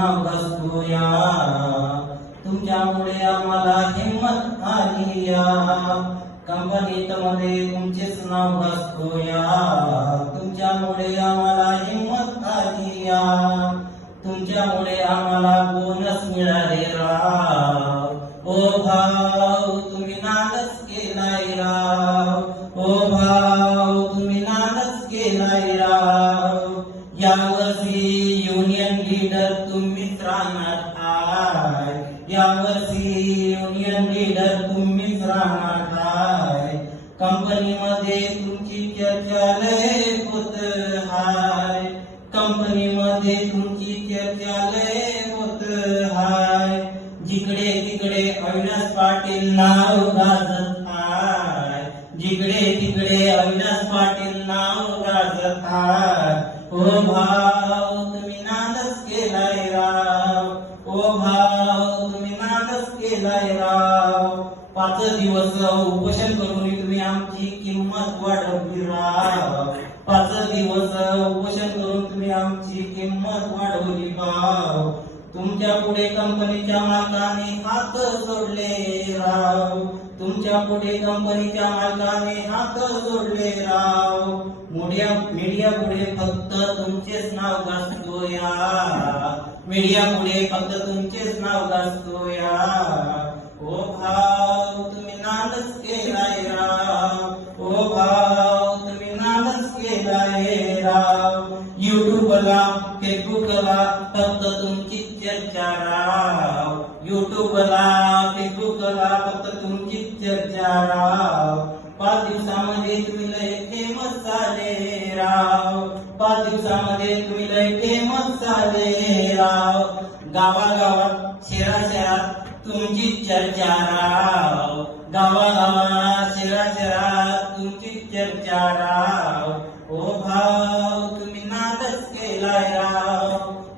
नाव गाजतोया, तुमच्यामुळे आम्हाला हिम्मत आली या, कंपनीत मध्ये तुमचेच नाव गाजतोया, तुमच्यामुळे आम्हाला हिम्मत आली या, तुमच्यामुळे आम्हाला बोनस मिळाले राव, ओ भाऊ तुम्ही नादच केलाय राव, ओ भाऊ तुम्ही नादच केलाय राव, यावर्षी युनियन लीडर तुम्हीच राहणार आहे, यावर्षी युनियन लीडर तुम्हीच राहणार आहे, कंपनीमध्ये तुमची चर्चा लय होत हाय, कंपनीमध्ये तुमची चर्चा लय होत हाय, जिकडे तिकडे अविनाश पाटील नाव गाजत हाय, जिकडे तिकडे अविनाश पाटील नाव गाजत हाय, ओ भाऊ तुम्ही नादच केलाय राव, ओ भाऊ तुम्ही नादच केलाय राव, 5 दिवस उपोषण करून तुम्ही आमची किंमत वाढवली राव, 5 दिवस उपोषण करून तुम्ही आमची किंमत वाढवली भाव, तुमच्या पुढे कंपनीच्या मालकाने हात जोडले राव, तुमच्या पुढे कंपनीच्या मालकाने हात जोडले राव, मीडिया पुढे फक्त तुमचेच नाव गाजतोया, मीडिया पुढे फक्त तुमचेच नाव गाजतोया, ओ भाऊ तुम्ही नादच केलाय राव, ओ भाऊ तुम्ही नादच केलाय राव, युट्यूबला फेसबुकला फक्त तुमची चर्चा राव, युट्यूबला फेसबुकला फक्त तुमची चर्चा राव, 5 दिवसामध्ये तुम्ही लय फेमस झाले राव, 5 दिवसामध्ये तुम्ही लय फेमस झाले राव, गावागावात शहरात तुमची चर्चा राव, गावागावात शहरात तुमची चर्चा राव, ओ भाऊ तुम्ही नादच केलाय राव,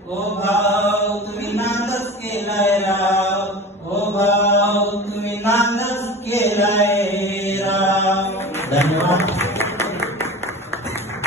ओ भाऊ तुम्ही नादच केलाय राव, ओ भाऊ तुम्ही नादच केलाय राव. धन्यवाद.